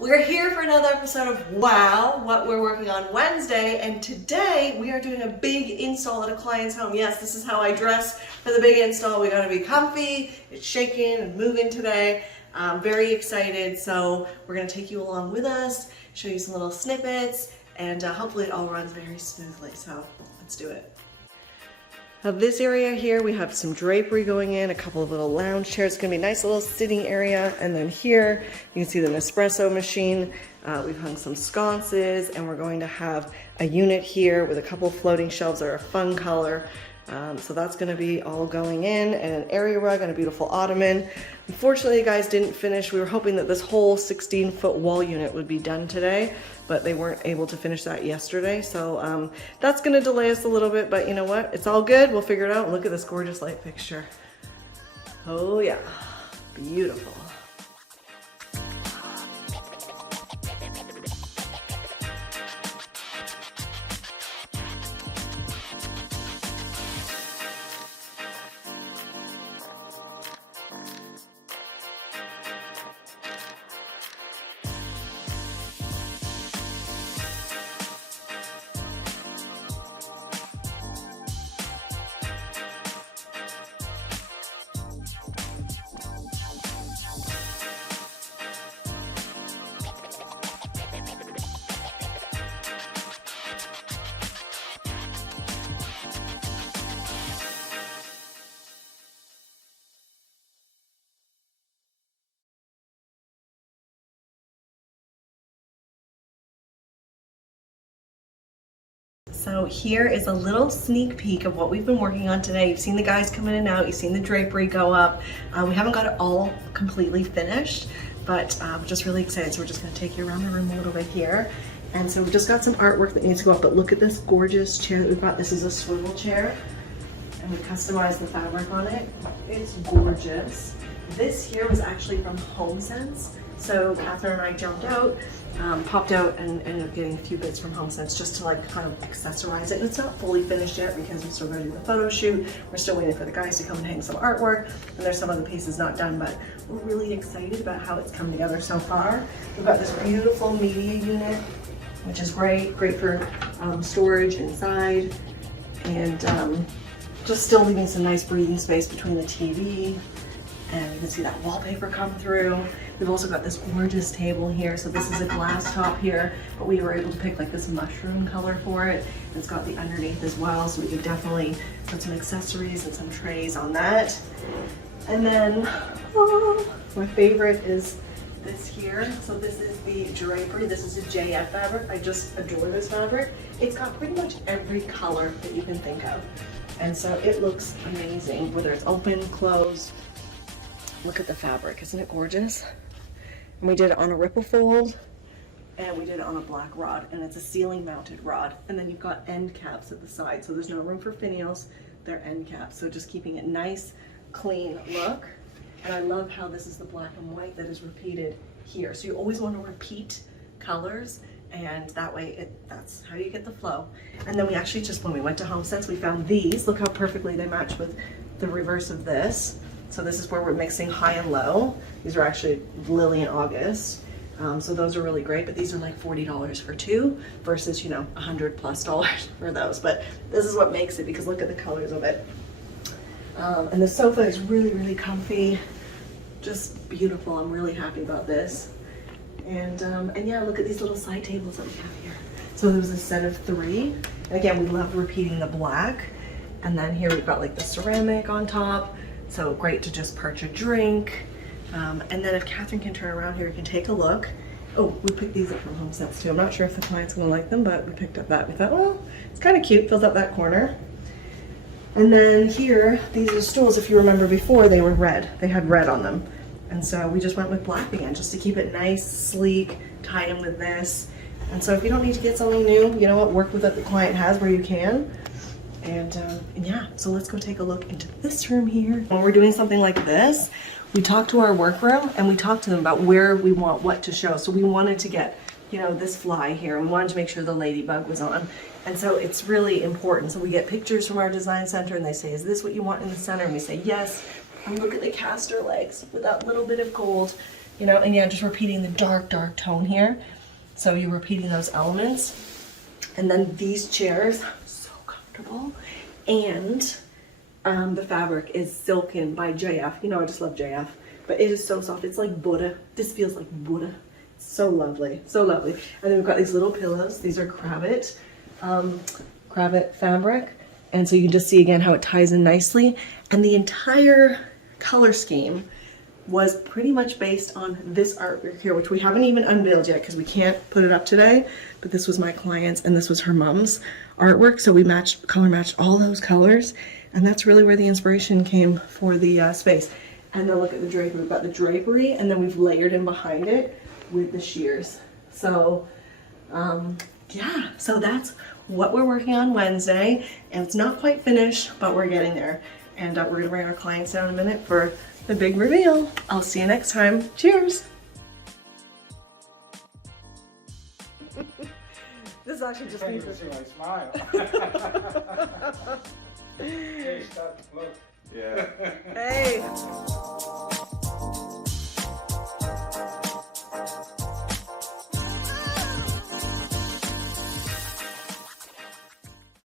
We're here for another episode of Wow, what we're working on Wednesday, and today we are doing a big install at a client's home. Yes, this is how I dress for the big install. We gotta be comfy, it's shaking and moving today. I'm very excited, so we're gonna take you along with us, show you some little snippets, and hopefully it all runs very smoothly, so let's do it. Now this area here, we have some drapery going in, a couple of little lounge chairs. It's gonna be a nice little sitting area. And then here, you can see the Nespresso machine. We've hung some sconces, and we're going to have a unit here with a couple of floating shelves that are a fun color. So that's gonna be all going in, and an area rug and a beautiful ottoman. Unfortunately, you guys didn't finish. We were hoping that this whole 16-foot wall unit would be done today, but they weren't able to finish that yesterday. So that's gonna delay us a little bit, but you know what? It's all good, we'll figure it out. Look at this gorgeous light fixture. Oh yeah, beautiful. So here is a little sneak peek of what we've been working on today. You've seen the guys come in and out, you've seen the drapery go up. We haven't got it all completely finished, but we're just really excited. So we're just gonna take you around the room a little bit here. And so we've just got some artwork that needs to go up, but look at this gorgeous chair that we've got. This is a swivel chair, and we customized the fabric on it. It's gorgeous. This here was actually from HomeSense. So Catherine and I jumped out, popped out, and ended up getting a few bits from HomeSense just to like kind of accessorize it. And it's not fully finished yet because we're still going to do the photo shoot. We're still waiting for the guys to come and hang some artwork, and there's some other pieces not done, but we're really excited about how it's come together so far. We've got this beautiful media unit, which is great for storage inside, and just still leaving some nice breathing space between the TV. And you can see that wallpaper come through. We've also got this gorgeous table here. So this is a glass top here, but we were able to pick like this mushroom color for it. It's got the underneath as well, so we could definitely put some accessories and some trays on that. And then, my favorite is this here. So this is the drapery. This is a JF fabric. I just adore this fabric. It's got pretty much every color that you can think of. And so it looks amazing, whether it's open, closed. Look at the fabric, isn't it gorgeous? And we did it on a ripple fold, and we did it on a black rod, and it's a ceiling mounted rod. And then you've got end caps at the side, so there's no room for finials, they're end caps. So just keeping it nice, clean look. And I love how this is the black and white that is repeated here. So you always want to repeat colors, and that way that's how you get the flow. And then we actually just, when we went to HomeSense, we found these. Look how perfectly they match with the reverse of this. So this is where we're mixing high and low. These are actually Lily and August. So those are really great, but these are like $40 for two versus, you know, $100+ for those. But this is what makes it, because look at the colors of it. And the sofa is really, really comfy, just beautiful. I'm really happy about this. And yeah, look at these little side tables that we have here. So there was a set of 3. And again, we love repeating the black. And then here we've got like the ceramic on top. So great to just perch a drink. And then if Catherine can turn around here, you can take a look. Oh, we picked these up from HomeSense too. I'm not sure if the client's gonna like them, but we picked up that. We thought, well, it's kind of cute, fills up that corner. And then here, these are stools. If you remember before, they were red. They had red on them. And so we just went with black again, just to keep it nice, sleek, tie in with this. And so if you don't need to get something new, you know what, work with what the client has where you can. And yeah, so let's go take a look into this room here. When we're doing something like this, we talk to our workroom and we talk to them about where we want what to show. So we wanted to get, you know, this fly here. We wanted to make sure the ladybug was on. And so it's really important. So we get pictures from our design center and they say, is this what you want in the center? And we say, yes. Look at the caster legs with that little bit of gold, you know, and yeah, just repeating the dark tone here. So you're repeating those elements. And then these chairs, so comfortable. And the fabric is Silken by JF. You know, I just love JF. But it is so soft. It's like Buddha. This feels like Buddha. So lovely, so lovely. And then we've got these little pillows. These are Cravat fabric. And so you can just see again how it ties in nicely. And the entire color scheme was pretty much based on this artwork here, which we haven't even unveiled yet because we can't put it up today. But this was my client's and this was her mom's artwork. So we color matched all those colors. And that's really where the inspiration came for the space. And then look at the drapery. We've got the drapery and then we've layered in behind it with the shears. So yeah, so that's what we're working on Wednesday, and it's not quite finished, but we're getting there. And we're gonna bring our clients down in a minute for the big reveal. I'll see you next time. Cheers. This is actually just me. You can see my smile. Hey, stop, look. Hey.